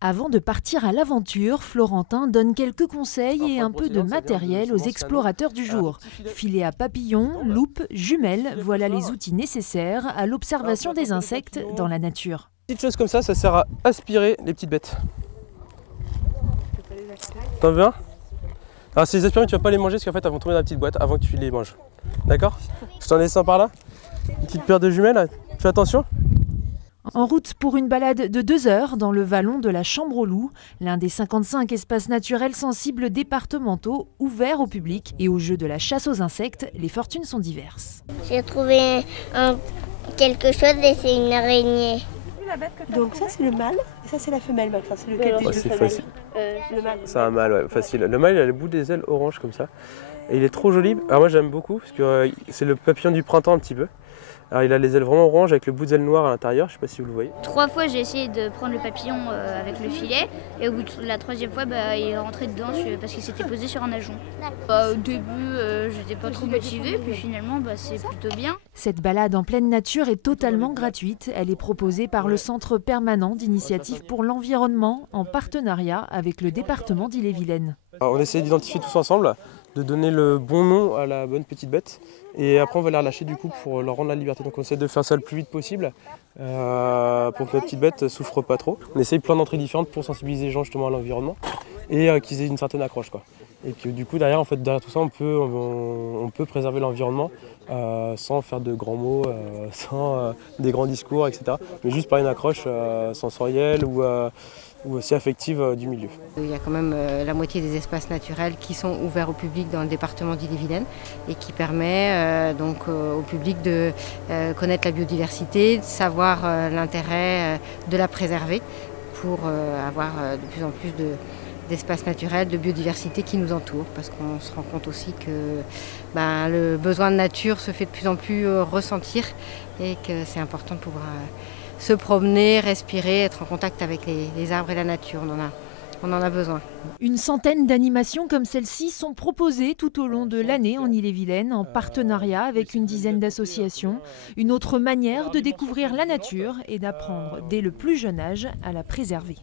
Avant de partir à l'aventure, Florentin donne quelques conseils et un peu de matériel aux explorateurs du jour. Filet à papillons, loupe, jumelles, voilà les outils nécessaires à l'observation des insectes dans la nature. Petite chose comme ça sert à aspirer les petites bêtes. T'en veux un? Alors ces aspirines, tu vas pas les manger parce qu'en fait elles vont tomber dans la petite boîte avant que tu les manges. D'accord? Je t'en laisse un par là. Une petite paire de jumelles, fais attention. En route pour une balade de 2 heures dans le vallon de la Chambre-aux-Loups, l'un des 55 espaces naturels sensibles départementaux ouverts au public. Et au jeu de la chasse aux insectes, les fortunes sont diverses. J'ai trouvé quelque chose et c'est une araignée. Donc ça c'est le mâle et ça c'est la femelle. Enfin, c'est lequel des deux c'est femelles facile. Le mâle. C'est un mâle, ouais, facile. Le mâle il a le bout des ailes orange comme ça. Et il est trop joli. Alors moi j'aime beaucoup parce que c'est le papillon du printemps un petit peu. Alors il a les ailes vraiment orange avec le bout des ailes noires à l'intérieur, je sais pas si vous le voyez. 3 fois j'ai essayé de prendre le papillon avec le filet et au bout de la 3e fois il est rentré dedans parce qu'il s'était posé sur un ajonc. Au début j'étais pas trop motivée puis finalement c'est plutôt bien. Cette balade en pleine nature est totalement gratuite. Elle est proposée par le Centre permanent d'initiative pour l'environnement en partenariat avec le département d'Ille-et-Vilaine. On essaie d'identifier tous ensemble, de donner le bon nom à la bonne petite bête et après on va les relâcher du coup pour leur rendre la liberté. Donc on essaie de faire ça le plus vite possible pour que notre petite bête ne souffre pas trop. On essaye plein d'entrées différentes pour sensibiliser les gens justement à l'environnement et qu'ils aient une certaine accroche, quoi. Et que du coup derrière tout ça on peut préserver l'environnement sans faire de grands mots, sans des grands discours, etc. Mais juste par une accroche sensorielle ou aussi affective du milieu. Il y a quand même la moitié des espaces naturels qui sont ouverts au public dans le département d'Ille-et-Vilaine et qui permet donc au public de connaître la biodiversité, de savoir l'intérêt de la préserver pour avoir de plus en plus d'espaces naturels, de biodiversité qui nous entourent, parce qu'on se rend compte aussi que le besoin de nature se fait de plus en plus ressentir et que c'est important de pouvoir se promener, respirer, être en contact avec les arbres et la nature. On en a besoin. Une centaine d'animations comme celle-ci sont proposées tout au long de l'année en Ille-et-Vilaine, en partenariat avec une dizaine d'associations. Une autre manière de découvrir la nature et d'apprendre dès le plus jeune âge à la préserver.